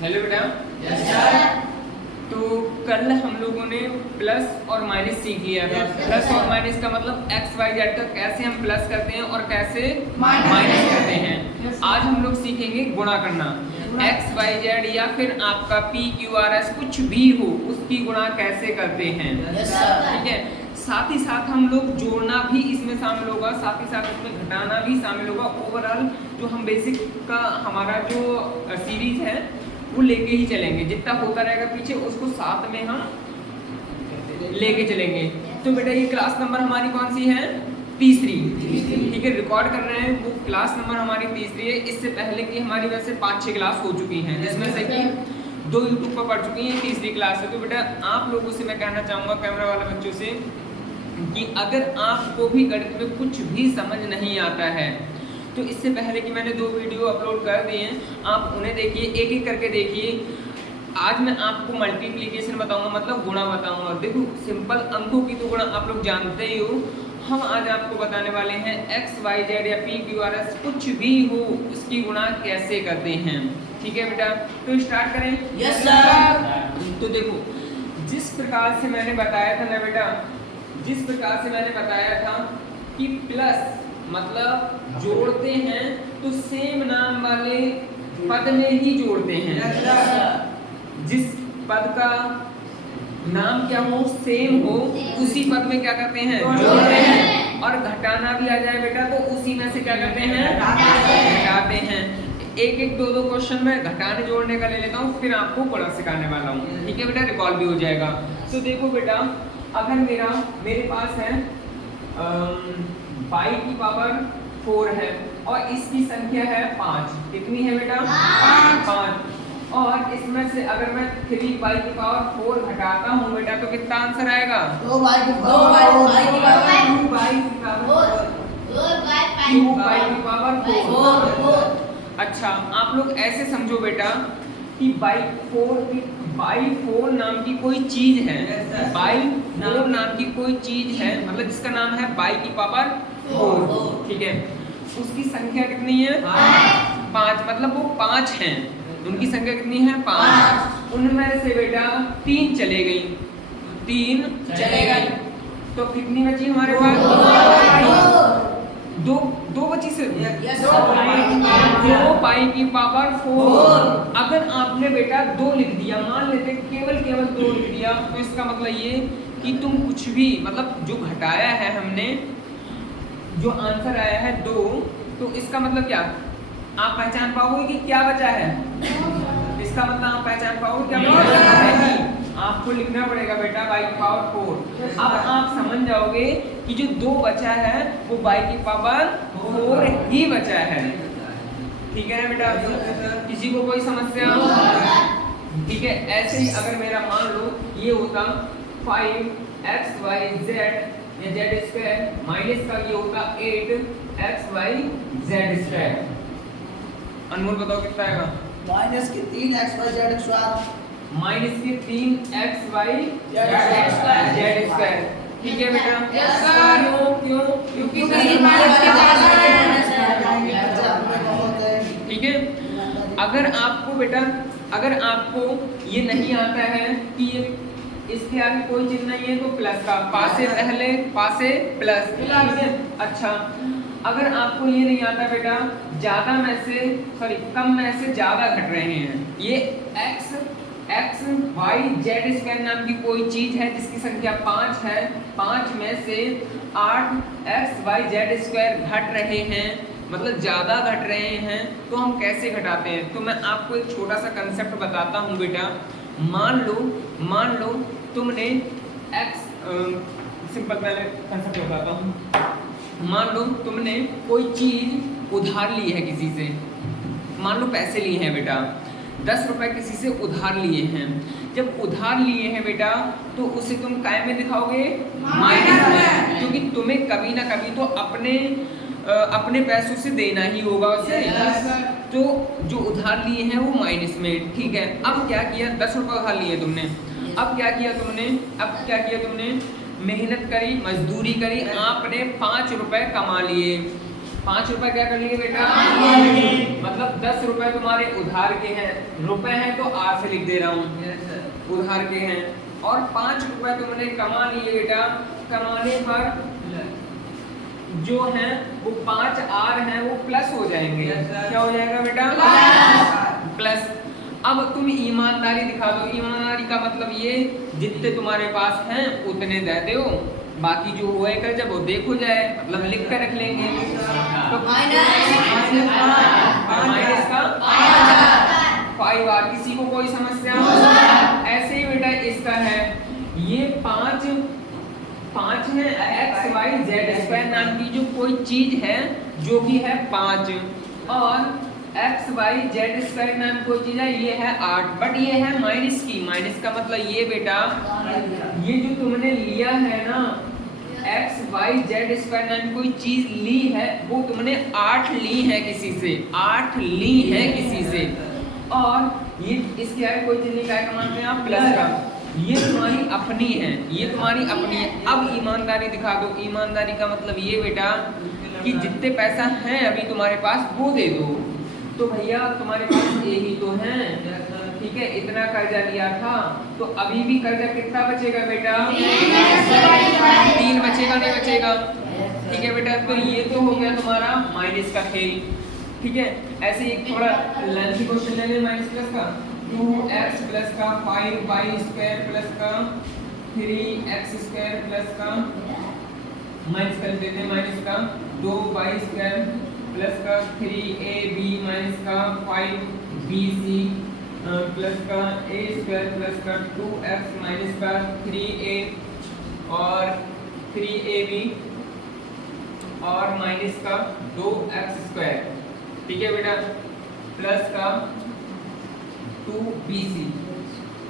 Hello बेटा। Yes sir. तो कल हम लोगों ने प्लस और माइनस सीख लिया था। प्लस और माइनस का मतलब एक्स वाई जेड का कैसे हम प्लस करते हैं और कैसे माइनस करते हैं। आज हम लोग सीखेंगे गुणा करना। एक्स वाई जेड या फिर आपका पी क्यू आर एस कुछ भी हो उसकी गुणा कैसे करते हैं। ठीक है। साथ ही साथ हम लोग जोड़ना भी इसमें शामिल होगा, साथ ही साथ इसमें घटाना भी शामिल होगा। ओवरऑल जो हम बेसिक का हमारा जो सीरीज है वो लेके ही चलेंगे, जितना होता रहेगा पीछे उसको साथ में हम लेके चलेंगे। तो बेटा ये क्लास नंबर हमारी कौन सी है? तीसरी। ठीक है, रिकॉर्ड कर रहे हैं वो क्लास नंबर हमारी तीसरी है। इससे पहले की हमारी वैसे 5-6 क्लास हो चुकी हैं, जिसमें से कि 2 यूट्यूब पर पढ़ चुकी हैं, तीसरी क्लास है। तो बेटा आप लोगों से मैं कहना चाहूँगा, कैमरा वाले बच्चों से, कि अगर आपको भी गणित में कुछ भी समझ नहीं आता है तो इससे पहले कि मैंने 2 वीडियो अपलोड कर दिए हैं, आप उन्हें देखिए, एक एक करके देखिए। आज मैं आपको मल्टीप्लिकेशन बताऊंगा, मतलब गुणा बताऊंगा। देखो सिंपल अंकों की तो गुणा आप लोग जानते ही हो। हम आज आपको बताने वाले हैं एक्स वाई जेड या पी क्यू आर एस कुछ भी हो उसकी गुणा कैसे करते हैं। ठीक है बेटा, तो स्टार्ट करें। Yes sir. तो देखो जिस प्रकार से मैंने बताया था ना बेटा, जिस प्रकार से मैंने बताया था कि प्लस मतलब जोड़ते हैं तो सेम नाम वाले पद में ही जोड़ते हैं। जिस पद का नाम क्या हो, सेम हो, उसी पद में क्या करते हैं? जोड़ते हैं। और घटाना भी आ जाए बेटा तो उसी में से क्या करते हैं? घटाते हैं। एक एक 2 क्वेश्चन में घटाने जोड़ने का ले लेता हूँ, फिर आपको गुणा सिखाने वाला हूँ। ठीक है बेटा, रिकॉल भी हो जाएगा। तो देखो बेटा, अगर मेरे पास है बाई की पावर 4 है और इसकी संख्या है 5। कितनी है बेटा? 5। और इसमें से अगर मैं 3 बाई की पावर 4 घटाता हूँ बेटा तो कितना आंसर आएगा? 2 बाई की पावर 2 बाई की पावर 4। अच्छा, आप लोग ऐसे समझो बेटा कि बाई 4 नाम की कोई चीज है। बाई 4 नाम की कोई चीज है, मतलब जिसका नाम है बाई की पावर 4। ठीक है, उसकी संख्या कितनी है? 5। मतलब वो 5 हैं, उनकी संख्या कितनी है? 5। उनमें से बेटा 3 चले गई, 3 चले गई तो कितनी बची हमारे पास? दो बची सिर्फ। 2 पाई की पावर 4। अगर आपने बेटा 2 लिख दिया, मान लेते केवल 2 लिख दिया, तो इसका मतलब ये कि तुम कुछ भी मतलब जो घटाया है हमने, जो आंसर आया है 2, तो इसका मतलब क्या आप पहचान पाओगे कि क्या बचा है? इसका मतलब आप पहचान पाओगे क्या बचा है? आपको लिखना पड़ेगा बेटा बाई की पावर 4। अब आप समझ जाओगे कि जो 2 बचा है वो बाई की पावर 4 ही बचा है। ठीक है ना बेटा? किसी को कोई समस्या? ठीक है, ऐसे ही अगर मेरा मान लो ये होता 5xyz या जेड स्क्वायर माइनस का ये होता 8xyz²। अनमोल बताओ कितना आएगा? माइनस की 3xyz स्क्वायर। माइनस की 3xyz²। ठीक है बेटा? Yes sir. क्यों? क्योंकि ठीक है। अगर आपको बेटा, अगर आपको ये नहीं आता है कि ये इसके आगे कोई चिन्ह नहीं है तो प्लस का पासे पहले पासे प्लस। ठीक है। अच्छा, अगर आपको ये नहीं आता बेटा ज्यादा में से कम में से ज्यादा घट रहे हैं, ये एक्स वाई जेड स्क्वायर नाम की कोई चीज है जिसकी संख्या 5 है, 5 में से 8xyz² घट रहे हैं, मतलब ज्यादा घट रहे हैं, तो हम कैसे घटाते हैं? तो मैं आपको एक छोटा सा कंसेप्ट बताता हूँ बेटा। मान लो तुमने एक्स, सिंपल पहले कंसेप्ट बताता हूँ। मान लो तुमने कोई चीज उधार ली है किसी से, मान लो पैसे लिए हैं बेटा, 10 रुपए किसी से उधार लिए हैं। जब उधार लिए हैं बेटा तो उसे तुम काय में दिखाओगे? माइनस में, क्योंकि तुम्हें कभी ना कभी तो अपने पैसों से देना ही होगा उसे। तो जो उधार लिए हैं वो माइनस में। ठीक है, अब क्या किया? 10 रुपए उधार लिए तुमने, अब क्या किया तुमने? मेहनत करी, मजदूरी करी, आपने 5 रुपए कमा लिए। 5 रुपए क्या कर लिए बेटा, मतलब 10 रुपए तुम्हारे उधार के हैं, रुपए हैं तो आर से लिख दे रहा हूँ, उधार के हैं, और 5 रुपए तुमने कमा लिए बेटा। कमाने पर जो है वो 5 आर हैं वो प्लस हो जाएंगे। क्या हो जाएगा बेटा, प्लस। अब तुम ईमानदारी दिखा दो। ईमानदारी का मतलब ये जितने तुम्हारे पास हैं उतने दे दो, बाकी जो हुआ कर जब वो देखो जाए, मतलब लिख कर रख लेंगे। तो माइनस का 5 आर। किसी को कोई समस्या? ऐसे ही बेटा इसका है, ये 5 है एक्स वाई जेड स्क्वायर नाम की जो कोई चीज है जो कि है 5, और एक्स वाई जेड स्क्वायर नाम कोई चीज है ये है 8, बट ये है माइनस की। माइनस का मतलब ये बेटा, ये जो तुमने लिया है ना एक्स वाई जेड स्क्वायर नाम कोई चीज ली है, वो तुमने 8 ली है किसी से, 8 ली है किसी से, और ये इसके आगे कोई चीज क्या मानते हैं आप, प्लस का। ये तुम्हारी अपनी है, ये तुम्हारी अपनी है। अब ईमानदारी दिखा दो। ईमानदारी का मतलब ये बेटा कि जितने पैसा है अभी तुम्हारे पास वो दे दो। तो भैया तुम्हारे पास यही तो है, ठीक है, इतना कर्जा लिया था, तो अभी भी कर्जा कितना बचेगा बेटा, 3 बचेगा, नहीं बचेगा, ठीक है बेटा। तो ये तो हो गया तुम्हारा माइनस का खेल, ठीक है। ऐसे ही थोड़ा लेंथी क्वेश्चन ले लें माइनस प्लस का। 2x प्लस का 5y स्क्वायर प्लस का 3x स्क्वायर प्लस का, माइनस कर देते हैं माइनस का 2y स्क्वायर प्लस का 3ab माइनस का 5bc प्लस का a स्क्वायर प्लस का 2x माइनस का 3a और 3ab और माइनस का 2x स्क्वायर, ठीक है बेटा, प्लस का 2bc।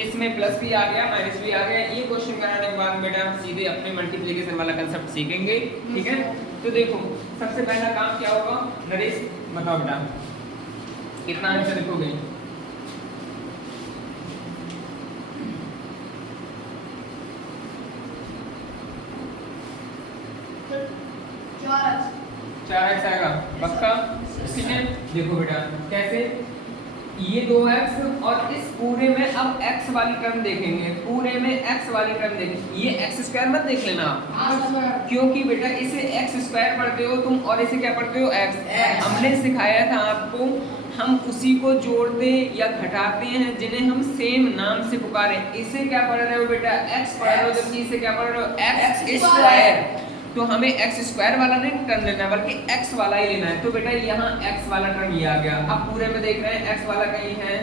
इसमें प्लस भी आ गया माइनस भी आ गया। ये क्वेश्चन कराने के बाद बेटा सीधे अपने मल्टीप्लिकेशन वाला कंसेप्ट सीखेंगे, ठीक है। तो देखो सबसे पहला काम क्या होगा, नरेश बताओ बेटा कितना आंसर लिखोगे, चार एक्स आएगा पक्का, ठीक है। देखो बेटा कैसे, ये 2x और इस पूरे में अब x वाली टर्म देखेंगे, पूरे में x वाली टर्म देखेंगे। ये x स्क्वायर मत देख लेना आप, क्योंकि बेटा इसे x स्क्वायर पढ़ते हो तुम और इसे क्या पढ़ते हो, x। हमने सिखाया था आपको, हम उसी को जोड़ते या घटाते हैं जिन्हें हम सेम नाम से पुकारे। इसे क्या पढ़ रहे हो बेटा, x पढ़ रहे हो, जबकि इसे क्या पढ़ रहे हो, x स्क्वायर। तो हमें x स्क्वायर वाला नहीं टर्म लेना है बल्कि x वाला ही लेना है। तो बेटा यहाँ x वाला टर्म ये आ गया। अब पूरे में देख रहे हैं x वाला कहीं है,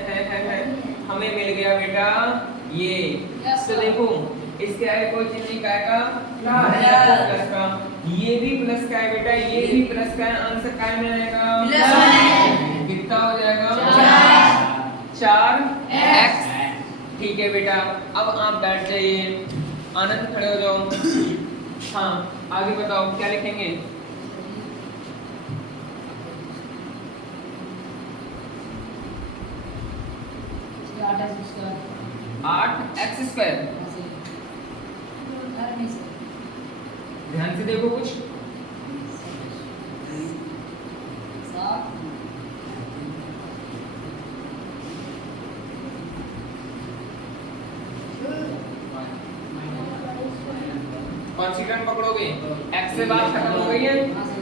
हमें मिल गया बेटा ये। तो देखो इसके आगे कोई चीज नहीं आएगा, प्लस का, ये भी प्लस का है बेटा, ये भी प्लस का है, आंसर काय में आएगा, कितना हो जाएगा, 4x, ठीक है बेटा। अब आप बैठ जाइए, आनंद खड़े हो जाओ। हाँ आगे बताओ क्या लिखेंगे, आठ एक्स स्क्वायर। ध्यान से देखो कुछ, कौन सी टर्म पकड़ोगे, x से बात खत्म हो गई है।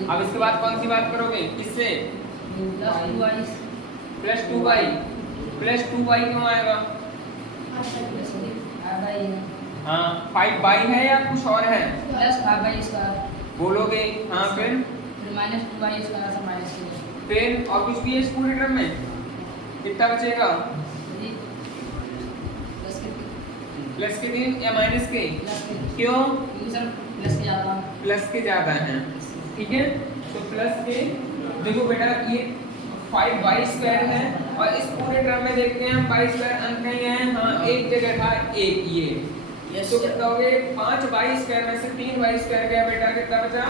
अब इसके बाद कौन सी बात करोगे, किससे, प्लस 2y। प्लस 2y क्यों आएगा, हाँ 5y है या कुछ और है, प्लस 5y स्क्वायर बोलोगे, हाँ फिर माइनस 2y स्क्वायर माइनस फिर और कुछ भी है इस पूरे टर्म में, कितना बचेगा, प्लस के 3 या माइनस के, क्यों, प्लस के ज्यादा हैं, ठीक है। तो प्लस के देखो बेटा ये 5y स्क्वायर है, और इस पूरे टर्म में देखते हैं हम y स्क्वायर अंक नहीं है, हाँ एक जगह था एक ये, तो कितना हो गया, 5y स्क्वायर में से 3y स्क्वायर गया बेटा, कितना बचा,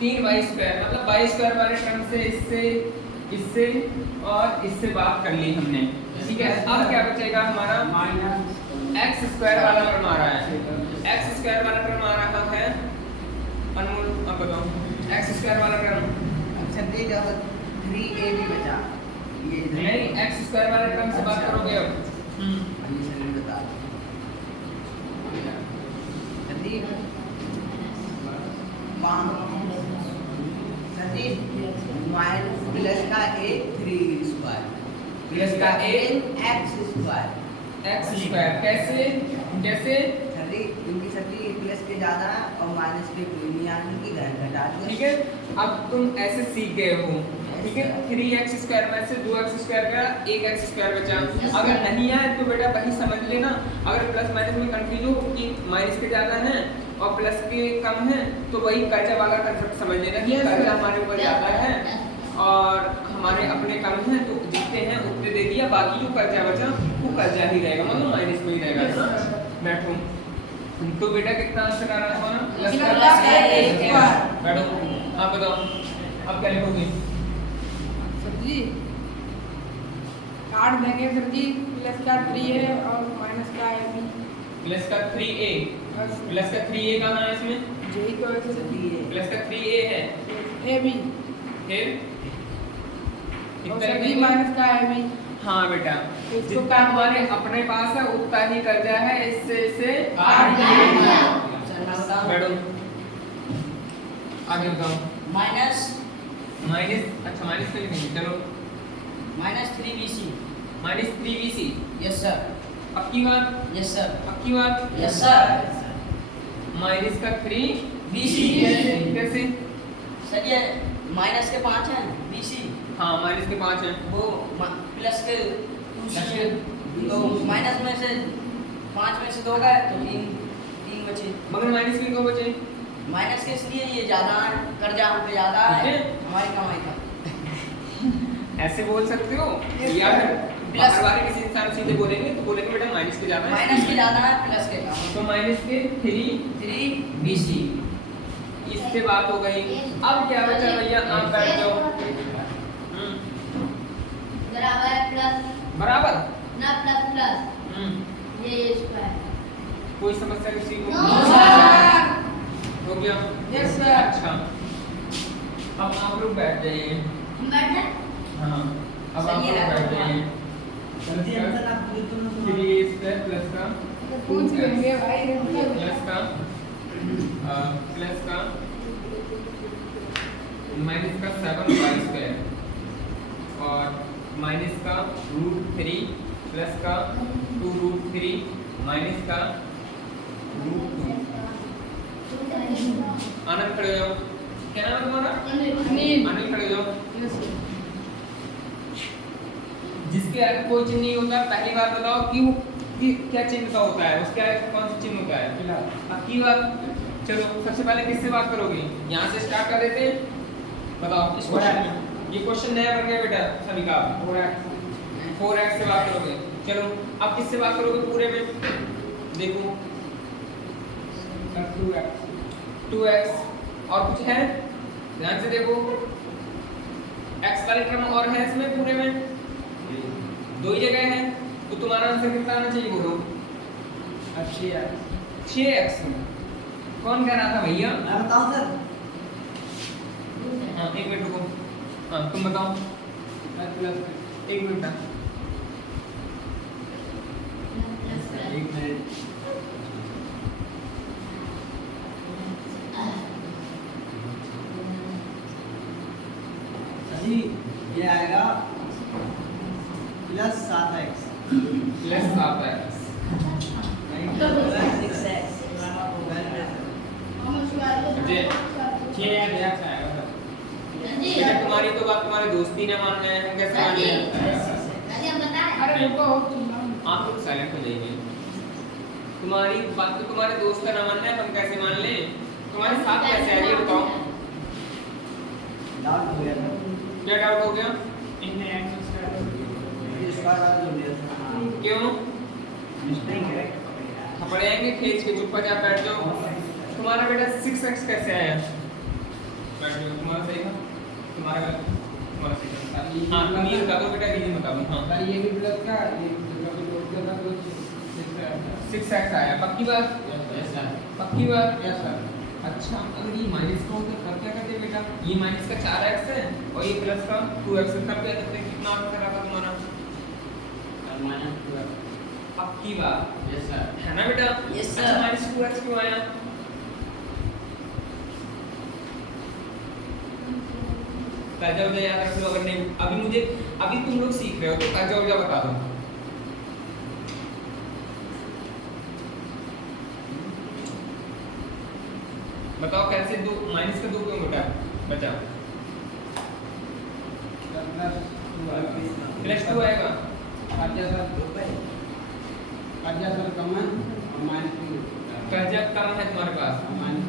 3y स्क्वायर, मतलब y स्क्वायर वाले टर्म से इससे और इससे बात कर ली हमने, ठीक है। अब क्या बचेगा हमारा, x स्क्वायर वाला टर्म आ रहा है, x स्क्वायर वाला टर्म आ रहा है अनमोल आप बताओ एक्स स्क्वायर वाला टर्म। अच्छा दे जब 3ab बचा ये इधर नहीं एक्स स्क्वायर वाले टर्म से बात करोगे अब। ये सर बता दो संदीप मान संदीप माइनस प्लस का a 3 स्क्वायर प्लस का a x square x square कैसे कैसे संदीप इनकी सभी प्लस के ज्यादा है और माइनस के कोई नहीं आने की घर घटा दो ठीक है। अब तुम ऐसे सीख गए हो ठीक है। 3x स्क्वायर में से 2x स्क्वायर का 1x स्क्वायर बचा। अगर नहीं आए तो बेटा वही समझ लेना। अगर प्लस माइनस में कंफ्यूज हो कि माइनस के ज्यादा है और प्लस के कम है तो वही कर्जा वाला कंसेप्ट समझ लेना कि कर्जा हमारे ऊपर ज्यादा है और हमारे अपने कम है तो जितने हैं उतने दे दिया, बाकी जो कर्जा बचा वो कर्जा ही रहेगा, मतलब माइनस में ही रहेगा। बैठो तो बेटा कितना आंसर आ रहा है प्लस का बैठो आप बताओ अब क्या लिखोगे। सर जी काट देंगे सर जी प्लस का 3a और माइनस का ab प्लस का 3a प्लस का 3a कहाँ है इसमें? यही तो है सर जी प्लस का 3a है ab फिर और सर जी माइनस का ab हाँ बेटा इसको जितना हमारे अपने पास है उतना ही कर्जा है, इससे इसे काट देंगे। बैठो आगे बताओ। माइनस माइनस अच्छा माइनस तो नहीं चलो minus 3bc minus 3bc yes sir पक्की बात यस सर पक्की बात यस सर माइनस का 3 BC कैसे कैसे सर ये माइनस के 5 हैं bc हाँ माइनस के 5 है वो प्लस के 2c है तो माइनस में से 5 में से 2 गए तो 3 बचे मगर माइनस के 2 बचे। माइनस के इसलिए ये ज्यादा है, कर्जा हम पे ज्यादा है ठीक है। हमारी कमाई का ऐसे बोल सकते हो Yes, या फिर Plus- बाहर वाले किसी इंसान सीधे बोलेंगे तो बोलेंगे बेटा माइनस के ज्यादा है माइनस के ज्यादा है प्लस के कम तो माइनस के 3 3bc इससे बात हो गई। अब क्या बचा भैया आप बैठ जाओ। बराबर प्लस बराबर ना प्लस प्लस हम्म ये स्क्वायर कोई समस्या किसी को No, सर हो गया यस सर अच्छा अब आप लोग बैठ जाइए। बैठना हाँ अब आप लोग बैठ जाइए। संदीप अंदर आप पूछ दो 3a स्क्वायर प्लस का पूछ लेंगे भाई प्लस का माइनस का 7y स्क्वायर और माइनस का √3 प्लस का 2√3 माइनस का √2। आनंद खड़े हो जाओ। क्या नाम है तुम्हारा? अनिल अनिल खड़े हो जाओ। यस सर जिसके आगे कोई चिन्ह नहीं होता पहली बार बताओ क्यों कि क्या चिन्ह का होता है, उसके आगे कौन सा चिन्ह होता है? पक्की बात। चलो सबसे पहले किससे बात करोगे? यहाँ से स्टार्ट कर देते हैं। बताओ इस क्वेश्चन ये क्वेश्चन नया बन गया बेटा सभी का। 4x से बात करोगे। चलो अब किससे बात करोगे पूरे में? देखो 2x और कुछ है ध्यान से देखो। x वाले टर्म और है इसमें पूरे में 2 ही जगह है तो तुम्हारा आंसर कितना आना चाहिए बोलो? 6x। कौन कह रहा था भैया? मैं बताऊं सर हाँ एक मिनट रुको। हाँ तुम बताओ। एक मिनट एक मिनट जी ये आएगा प्लस 7x प्लस 7x बेटा तुम्हारी तो बात तुम्हारे दोस्ती ने मानना है, हम कैसे मान लें? अरे रुको आप लोग साइलेंट हो जाइए। तुम्हारी बात तो तुम्हारे दोस्त का ना मानना है, हम कैसे मान लें? तुम्हारे साथ कैसे है ये बताओ। डाउट हो गया था क्या डाउट हो गया? इसका वाला जो दिया था क्यों? मिस्टेक है थपड़े आएंगे खींच के, चुपचाप बैठ जाओ। तुम्हारा बेटा 6x कैसे आया? बैठ जाओ। तुम्हारा सही था? तुम्हारा गलत? तुम्हारा सही था। हाँ तुम ये बता दो बेटा, रीजन बता दो। हाँ ये भी प्लस का ये कभी जोड़ के था तो 6x आया। पक्की बात? पक्की बात? अच्छा अगर ये माइनस का होता तब क्या करते बेटा? ये माइनस का 4x है और ये प्लस का 2x है, तब क्या करते? कितना आंसर आएगा तुम्हारा? अब की बात यस सर है ना बेटा? Yes, sir. अच्छा माइनस 2x क्यों आया? कर्जा वर्जा याद रख लो, अगर नहीं अभी तुम लोग सीख रहे हो तो कर्जा वर्जा बता दो। बताओ कैसे दो माइनस का 2 क्यों बेटा बचा? प्लस 2 आएगा। कर्जा कम है तुम्हारे पास।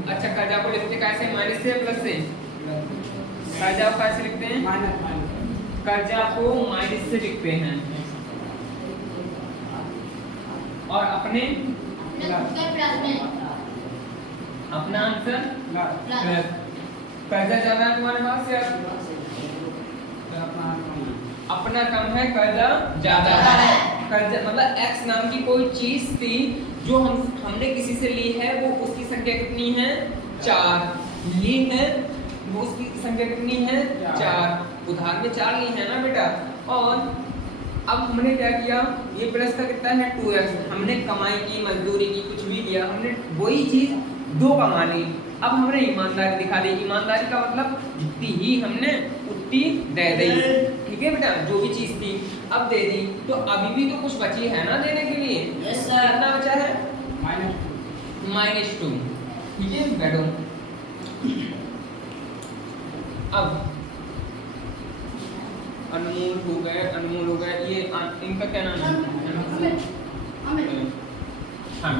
अच्छा कर्जा को लिखते कैसे? माइनस से प्लस से? कर्जा को कैसे लिखते हैं? कर्जा को माइनस से लिखते हैं और अपने अपना आंसर प्लस। कर्जा ज्यादा है तुम्हारे पास या अपना कम है, कर्जा ज्यादा है? कर्जा मतलब x नाम की कोई चीज थी जो हमने किसी से ली है, वो उसकी संख्या कितनी है? 4 ली है, वो उसकी संख्या कितनी है? 4। उधार में 4 ली है ना बेटा। और अब हमने क्या किया? ये प्लस का कितना है? 2x। हमने कमाई की, मजदूरी की, कुछ भी किया, हमने वही चीज 2 कमा ली। अब हमने ईमानदारी दिखा दी। ईमानदारी का मतलब जितनी ही हमने उतनी दे दी, ठीक है बेटा? जो भी चीज थी अब दे दी, तो अभी भी तो कुछ बची है ना देने के लिए। यस सर कितना बचा है? -2, ठीक है बैठो। अब अनमोल हो गए, ये इनका क्या नाम है? हाँ बेटा सर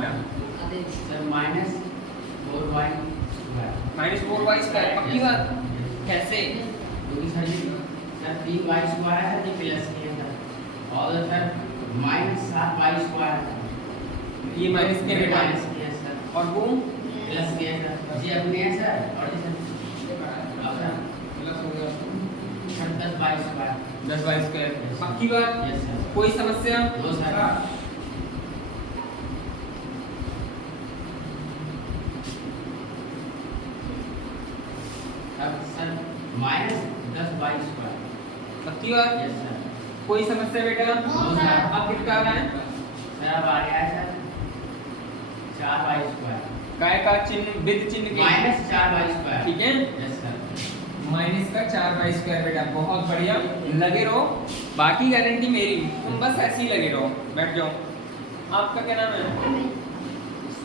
-4y -4y स्क्वायर, पक्की बात? कैसे? सर 3y स्क्वायर है जी प्लस किया सर, और सर -7y स्क्वायर ये माइनस के बेटा माइनस किया सर, और वो प्लस किया सर जी अपने है सर, और जी सर प्लस हो गया 10y स्क्वायर 10y स्क्वायर, पक्की बात? Yes sir. कोई समस्या? दो सर अब सर -10y स्क्वायर पक्की बात? Yes sir. कोई समस्या बेटा? No sir. अब कितना आ रहा है? सर अब आ गया है सर 4y स्क्वायर काय का चिन्ह विद चिन्ह के -4y स्क्वायर, ठीक है? Yes sir. माइनस का 4y स्क्वायर बेटा, बहुत बढ़िया, लगे रहो, बाकी गारंटी मेरी, तुम बस ऐसे ही लगे रहो, बैठ जाओ। आपका क्या नाम है?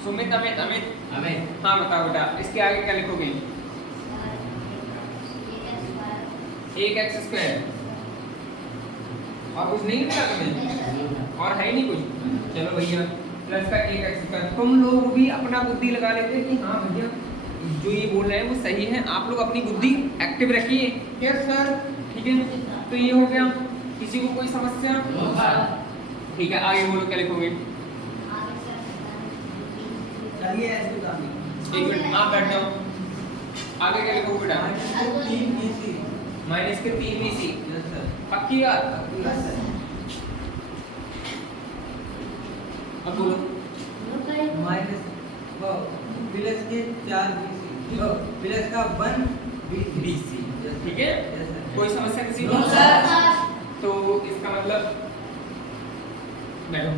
सुमित, अमित, हमें हाँ बताओ बेटा, इसके आगे क्या लिखोगे? 1x स्क्वायर, और कुछ नहीं लिखा तुम्हें? और है ही नहीं कुछ? चलो भैया प्लस का 1x स्क्वायर। तुम लोग भी अपना बुद्धि लगा लेते कि हाँ भैया जो ये बोल रहे हैं वो सही है, आप लोग अपनी बुद्धि एक्टिव रखिए। यस सर, ठीक है। तो ये हो गया, किसी को कोई समस्या? No sir. ठीक है, आगे बोलो क्या लिखोगे? चलिए ऐसे बता दी। 1 मिनट आप बैठ जाओ, आगे क्या लिखोगे बेटा? माइनस के 3 BC, यस सर। पक्की बात? Yes sir. अब बोलो। माइनस प्लस के 4 BC, प्लस का 1 BC, ठीक है? Yes sir. कोई समस्या किसी को? No sir. तो इसका मतलब बैठो,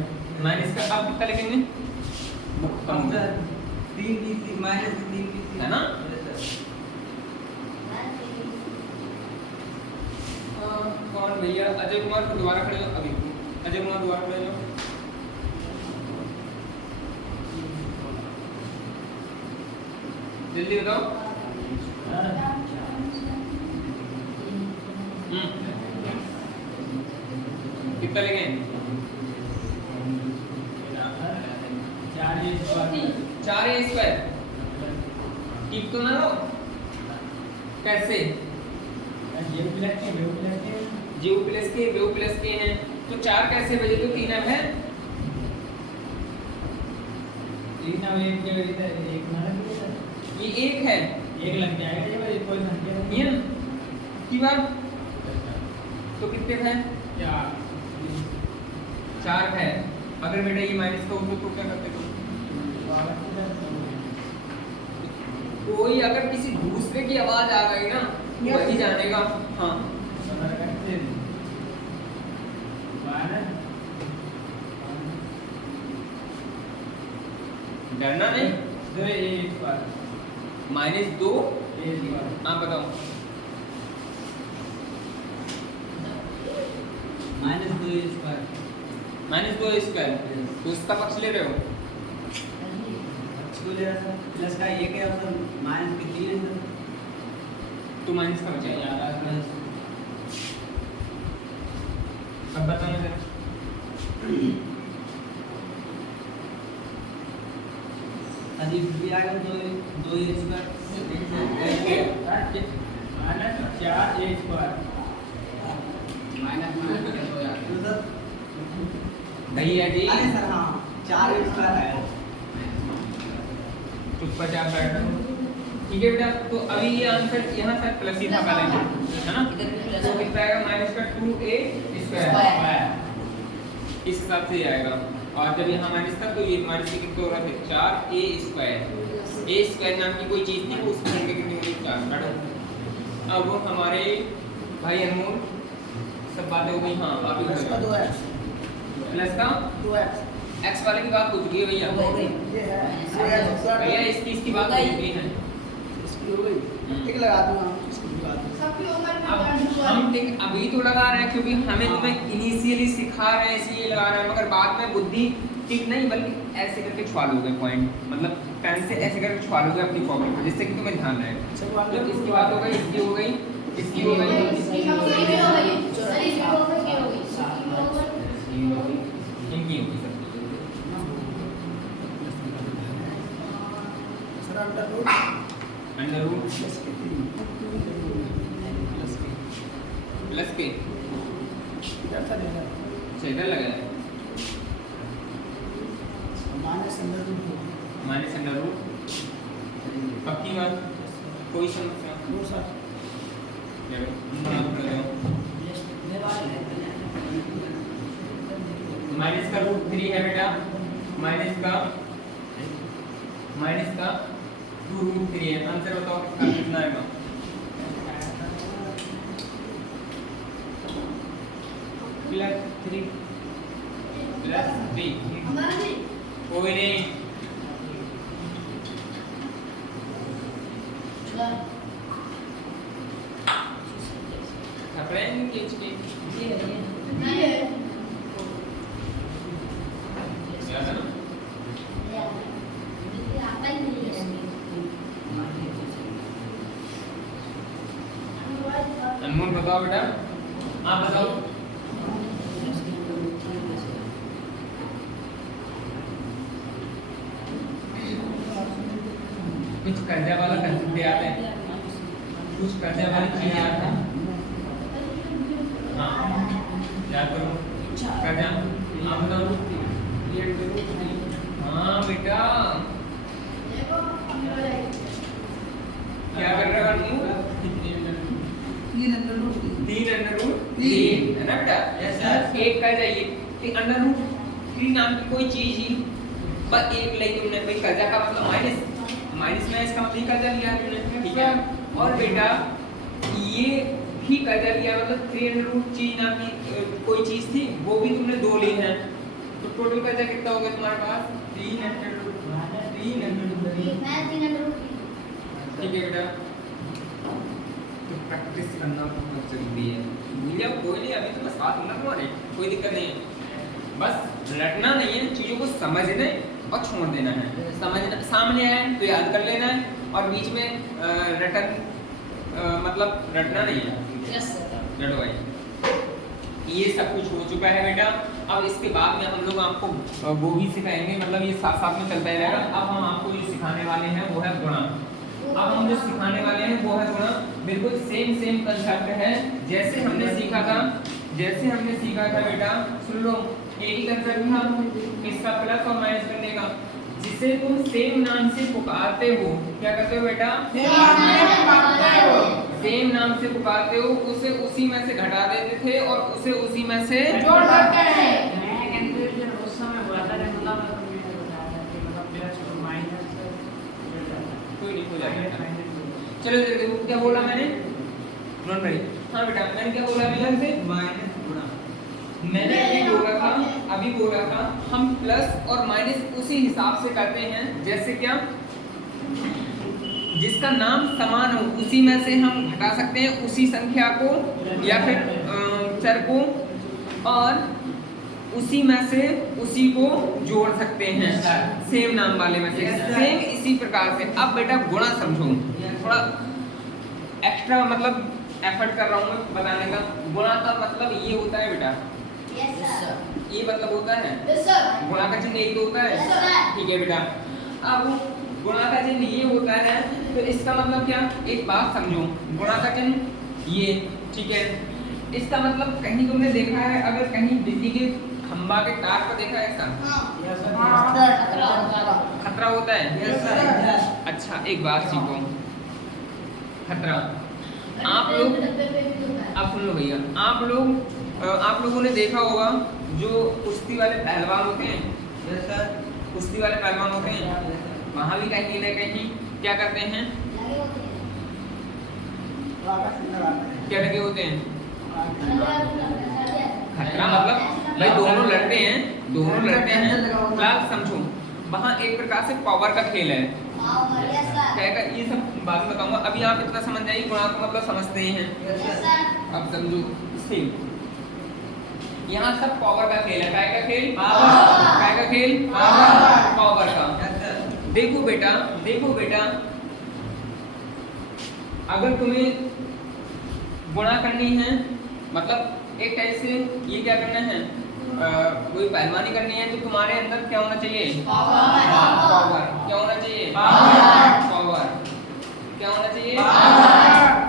माइनस का अब कितना लिखेंगे? कम सर 3 BC माइनस 3 BC है ना? Yes sir. कौन भैया? अजय कुमार को दोबारा खड़े हो, अभी अजय कुमार दोबारा खड़े हो। जल्दी बताओ। कितना लिखे? 4a स्क्वायर, ठीक तो ना लो? कैसे? जीव प्लस के वेव प्लस के हैं, तो 4 कैसे बजे? तो 3 अब है। ये 1 है, ये ना? की बात? तो कितने है? 4 है। अगर बेटा ये माइनस का होता तो क्या करते? कोई अगर किसी दूसरे की आवाज आ गई ना Yes. वही जानेगा। हाँ डरना नहीं। -2 हाँ बताओ। -2 स्क्वायर तो इसका पक्ष ले रहे हो। प्लस का ये क्या होता है माइनस के 3 है तो माइनस का बचा अब बताना जरा। अजीब भी आ गया 2 स्क्वायर भैया जी अरे सर हाँ 4 स्क्वायर है चुपचाप बैठो। ठीक है बेटा, तो अभी ये आंसर यहाँ तक प्लस ही था पहले, है ना? तो कितना आएगा माइनस का 2a स्क्वायर, इस हिसाब से आएगा। और जब यहाँ माइनस था तो ये माइनस के कितने हो रहे थे 4a स्क्वायर। a स्क्वायर नाम की कोई चीज़ थी, उसकी संख्या कितनी होगी 4। बैठो। अब हमारे भाई अनमोल सब बातें हो गई। हाँ आप ही प्लस का 2x प्लस का 2x x वाले की बात हो चुकी है भैया। ये है 2x भैया इसकी बात हो चुकी है। इसकी हो गई ठीक लगा दूंगा इसकी भी बात सबकी उम्र में अब बंद हुआ हम ठीक अभी तो लगा रहे हैं क्योंकि हमें तुम्हें इनिशियली सिखा रहे हैं इसलिए लगा रहे हैं, मगर बाद में बुद्धि ठीक नहीं बल्कि ऐसे करके छुड़ालोगे पॉइंट, मतलब पेन से ऐसे करके छुड़ालोगे अपनी कॉपी पर, जिससे कि तुम्हें ध्यान रहे। मतलब इसकी बात हो गई, इसकी हो गई, इसकी हो गई, इसकी हो गई, सर इसकी हो गई, इसकी हो गई, इनकी होगी सब। Sir under root under root plus के कैसा देगा इधर लगा है minus under root minus under root. पक्की बात, कोई समस्या वो सर माइनस का रूट 3 है बेटा, माइनस का 2 रूट 3 है। आंसर बताओ किसका कितना आएगा? प्लस 3 हमारी कोई नहीं। फ्रेंड के नहीं है याद है ना? आता ही नहीं है अनमोल बताओ बेटा, आप बताओ। कुछ कर्जा वाला कंसेप्ट याद है? कुछ कर्जा वाली चीज याद है? हाँ याद करो कर्जा। आप बताओ। हाँ बेटा क्या कर रहे हो अनमोल? 3 अंडर रूट 3 अंडर रूट 3 है ना बेटा? Yes sir. एक कर जाइए कि अंडर रूट 3 नाम की कोई चीज ही बस एक लाई तुमने, भाई कर्जा का मतलब माइनस में इसका मतलब कर्जा लिया तुमने, ठीक है? और बेटा ये भी कर्जा लिया मतलब 3 अंडर रूट चीज नाम की कोई चीज थी, वो भी तुमने 2 ली है, तो टोटल कर्जा कितना हो गया तुम्हारे पास? 3 अंडर रूट 3 अंडर रूट 3। मैं 3 अंडर रूट ठीक है बेटा, तो प्रैक्टिस करना बहुत जरूरी है। भूलिया कोई नहीं, अभी तो बस बात होना तुम्हारे, कोई दिक्कत नहीं है। बस रटना नहीं है, चीज़ों को समझने और छोड़ देना है। समझना सामने आए तो याद कर लेना है, और बीच में रटन मतलब रटना नहीं है। Yes sir. रटो भाई। ये सब कुछ हो चुका है बेटा। अब इसके बाद में हम लोग आपको वो भी सिखाएंगे, मतलब ये साथ साथ में चलता ही रहेगा। अब हम आपको जो सिखाने वाले हैं वो है गुणा। अब हम जो सिखाने वाले हैं वो है गुणा। बिल्कुल सेम कंसेप्ट है जैसे हमने सीखा था बेटा। सुन लो, एक ही कंसेप्ट था इसका प्लस और माइनस करने का, जिसे तुम सेम नाम से पुकारते हो। क्या करते हो बेटा? सेम नाम से पुकारते हो, उसे उसी में से घटा देते थे और उसे उसी में से जोड़ देते हैं। उस समय हुआ था मतलब प्लस और माइनस कोई नहीं, हो जाएगा। चलो इधर देखो क्या बोला मैंने, नॉन भाई। हाँ बेटा मैंने क्या बोला अभी से, माइनस गुणा। मैंने अभी बोला था हम प्लस और माइनस उसी हिसाब से करते हैं जैसे क्या, जिसका नाम समान हो उसी में से हम घटा सकते हैं उसी संख्या को या फिर चर को, और उसी में से उसी को जोड़ सकते हैं सेम नाम वाले में से। सेम इसी प्रकार से अब बेटा गुणा समझो, थोड़ा एक्स्ट्रा मतलब एफर्ट कर रहा हूँ मैं बताने का। गुणा का मतलब ये होता है बेटा, Yes, sir. ये मतलब होता है Yes, sir. गुणा का चिन्ह यही तो होता है। Yes, sir. ठीक है बेटा, अब गुणा का चिन्ह ये होता है तो इसका मतलब क्या, एक बात समझो, गुणा का चिन्ह ये, ठीक है, इसका मतलब कहीं तुमने देखा है, अगर कहीं बिजली के खंभा के तार पर देखा है इसका खतरा होता है। अच्छा एक बात सीखो, खतरा आप लोग, अब सुन लो भैया, आप लोगों ने देखा होगा जो कुश्ती वाले पहलवान होते हैं, कुश्ती वाले पहलवान होते हैं, वहाँ भी कहीं न कहीं क्या करते हैं, क्या लगे होते हैं, खतरा मतलब भाई दोनों लड़ते हैं, क्लास समझो, वहाँ एक प्रकार से पावर का खेल है। क्या ये सब बात में बताऊंगा, अभी आप इतना समझ जाइए, गुणा को मतलब समझते ही हैं। अब समझो सेम, यहाँ सब पावर का खेल है। काय का खेल, काय का खेल, पावर का। देखो बेटा अगर तुम्हें गुणा करनी है, मतलब एक टाइप से ये क्या करना है, कोई पहलवानी करनी है, तो तुम्हारे अंदर क्या होना चाहिए, पावर। क्या होना चाहिए, पावर। क्या होना चाहिए,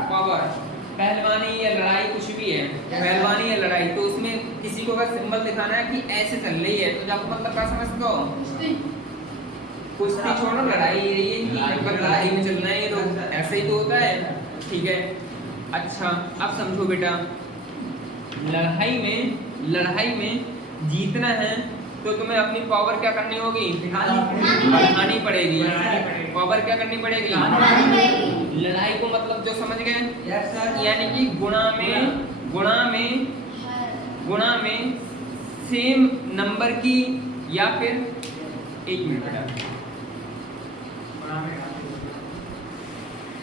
पावर। पहलवानी या लड़ाई कुछ भी है, पहलवानी या लड़ाई, तो उसमें किसी को अगर सिंबल दिखाना है कि ऐसे चल रही है तो जाको मतलब क्या समझते हो, कुश्ती छोड़ो, लड़ाई यही है कि अगर लड़ाई में चलना है तो ऐसे ही तो होता है। ठीक है, अच्छा अब समझो बेटा, लड़ाई में जीतना है तो तुम्हें अपनी पावर क्या करनी होगी, बढ़ानी पड़ेगी। पावर क्या करनी पड़ेगी, लड़ाई को मतलब जो समझ गए, यानी कि गुणा में सेम नंबर की, या फिर एक मिनट बेटा,